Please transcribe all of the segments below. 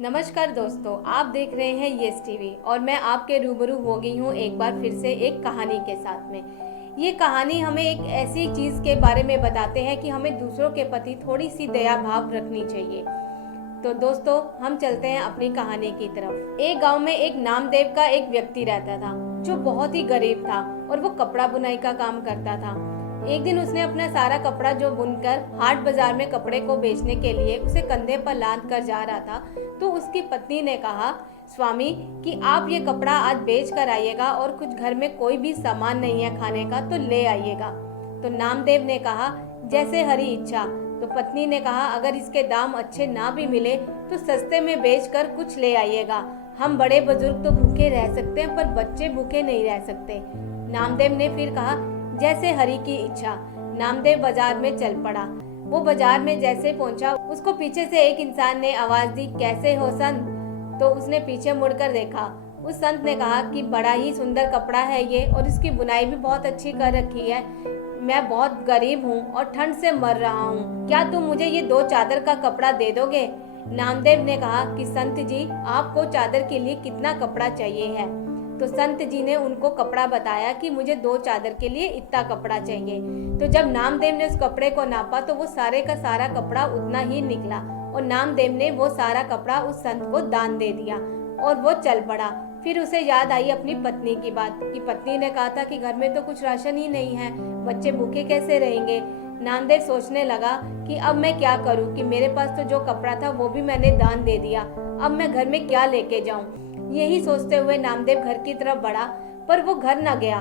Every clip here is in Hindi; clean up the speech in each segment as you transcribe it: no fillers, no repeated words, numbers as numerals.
नमस्कार दोस्तों, आप देख रहे हैं यस टीवी और मैं आपके रूबरू हो गई हूँ एक बार फिर से एक कहानी के साथ में। ये कहानी हमें एक ऐसी चीज़ के बारे में बताते हैं कि हमें दूसरों के प्रति थोड़ी सी दया भाव रखनी चाहिए। तो दोस्तों, हम चलते हैं अपनी कहानी की तरफ। एक गांव में एक नामदेव का एक व्यक्ति रहता था जो बहुत ही गरीब था और वो कपड़ा बुनाई का काम करता था। एक दिन उसने अपना सारा कपड़ा जो बुनकर हाट बाजार में कपड़े को बेचने के लिए उसे कंधे पर लाद कर जा रहा था, तो उसकी पत्नी ने कहा, स्वामी कि आप ये कपड़ा आज बेच कर आइएगा और कुछ घर में कोई भी सामान नहीं है खाने का तो ले आइएगा। तो नामदेव ने कहा, जैसे हरी इच्छा। तो पत्नी ने कहा, अगर इसके दाम अच्छे ना भी मिले तो सस्ते में बेच कर कुछ ले आइएगा। हम बड़े बुजुर्ग तो भूखे रह सकते हैं पर बच्चे भूखे नहीं रह सकते। नामदेव ने फिर कहा, जैसे हरि की इच्छा। नामदेव बाजार में चल पड़ा। वो बाजार में जैसे पहुंचा, उसको पीछे से एक इंसान ने आवाज दी, कैसे हो संत? तो उसने पीछे मुड़कर देखा। उस संत ने कहा कि बड़ा ही सुंदर कपड़ा है ये और इसकी बुनाई भी बहुत अच्छी कर रखी है। मैं बहुत गरीब हूँ और ठंड से मर रहा हूँ, क्या तुम मुझे ये 2 चादर का कपड़ा दे दोगे? नामदेव ने कहा कि संत जी, आपको चादर के लिए कितना कपड़ा चाहिए है? तो संत जी ने उनको कपड़ा बताया कि मुझे 2 चादर के लिए इतना कपड़ा चाहिए। तो जब नामदेव ने उस कपड़े को नापा तो वो सारे का सारा कपड़ा उतना ही निकला और नामदेव ने वो सारा कपड़ा उस संत को दान दे दिया और वो चल पड़ा। फिर उसे याद आई अपनी पत्नी की बात कि पत्नी ने कहा था कि घर में तो कुछ राशन ही नहीं है, बच्चे भूखे कैसे रहेंगे। नामदेव सोचने लगा कि अब मैं क्या करूं कि मेरे पास तो जो कपड़ा था वो भी मैंने दान दे दिया, अब मैं घर में क्या लेके जाऊं। यही सोचते हुए नामदेव घर की तरफ बढ़ा, पर वो घर न गया।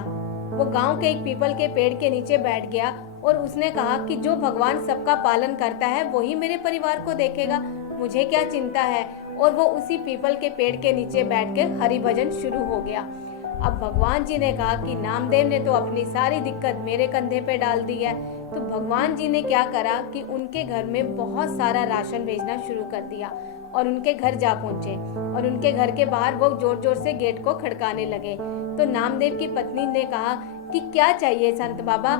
वो गांव के एक पीपल के पेड़ के नीचे बैठ गया और उसने कहा कि जो भगवान सबका पालन करता है वही मेरे परिवार को देखेगा, मुझे क्या चिंता है। और वो उसी पीपल के पेड़ के नीचे बैठ के हरि भजन शुरू हो गया। अब भगवान जी ने कहा कि नामदेव ने तो अपनी सारी दिक्कत मेरे कंधे पे डाल दी है। तो भगवान जी ने क्या करा कि उनके घर में बहुत सारा राशन भेजना शुरू कर दिया और उनके घर जा पहुंचे और उनके घर के बाहर वो जोर जोर से गेट को खड़काने लगे। तो नामदेव की पत्नी ने कहा कि क्या चाहिए संत बाबा?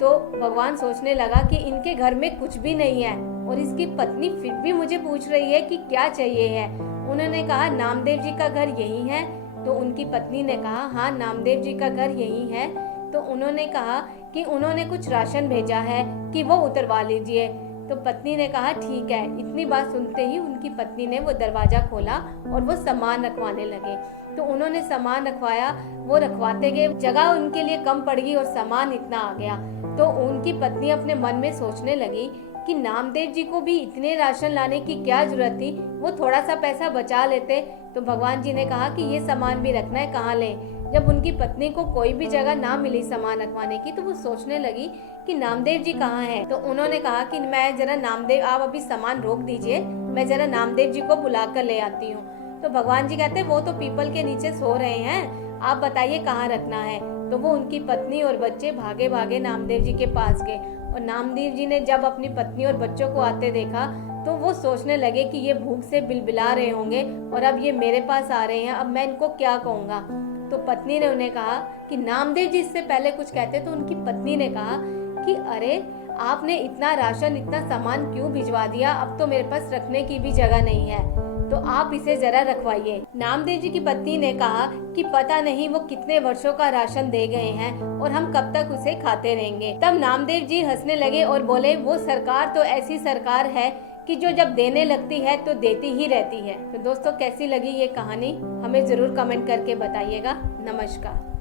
तो भगवान सोचने लगा कि इनके घर में कुछ भी नहीं है और इसकी पत्नी फिर भी मुझे पूछ रही है कि क्या चाहिए है। उन्होंने कहा, नामदेव जी का घर यही है? तो उनकी पत्नी ने कहा, हाँ नामदेव जी का घर यही है। तो उन्होंने कहा कि उन्होंने कुछ राशन भेजा है कि वो उतरवा लीजिए। तो पत्नी ने कहा, ठीक है। इतनी बात सुनते ही उनकी पत्नी ने वो दरवाजा खोला और वो सामान रखवाने लगे। तो उन्होंने सामान रखवाया, वो रखवाते गए, जगह उनके लिए कम पड़ गई और सामान इतना आ गया। तो उनकी पत्नी अपने मन में सोचने लगी कि नामदेव जी को भी इतने राशन लाने की क्या जरूरत थी, वो थोड़ा सा पैसा बचा लेते। तो भगवान जी ने कहा कि ये सामान भी रखना है, कहाँ ले। जब उनकी पत्नी को कोई भी जगह ना मिली सामान रखवाने की तो वो सोचने लगी कि नामदेव जी कहाँ हैं। तो उन्होंने कहा कि मैं जरा नामदेव, आप अभी सामान रोक दीजिए, मैं जरा नामदेव जी को बुला कर ले आती हूँ। तो भगवान जी कहते, वो तो पीपल के नीचे सो रहे हैं, आप बताइए कहाँ रखना है। तो वो उनकी पत्नी और बच्चे भागे भागे नामदेव जी के पास गए और नामदेव जी ने जब अपनी पत्नी और बच्चों को आते देखा तो वो सोचने लगे कि ये भूख से बिलबिला रहे होंगे और अब ये मेरे पास आ रहे हैं, अब मैं इनको क्या कहूँगा। तो पत्नी ने उन्हें कहा कि नामदेव जी इससे पहले कुछ कहते। तो उनकी पत्नी ने कहा कि अरे, आपने इतना राशन, इतना सामान क्यों भिजवा दिया, अब तो मेरे पास रखने की भी जगह नहीं है, तो आप इसे जरा रखवाइए। नामदेव जी की पत्नी ने कहा कि पता नहीं वो कितने वर्षों का राशन दे गए हैं और हम कब तक उसे खाते रहेंगे। तब नामदेव जी हंसने लगे और बोले, वो सरकार तो ऐसी सरकार है कि जो जब देने लगती है तो देती ही रहती है। तो दोस्तों, कैसी लगी ये कहानी हमें जरूर कमेंट करके बताइएगा। नमस्कार।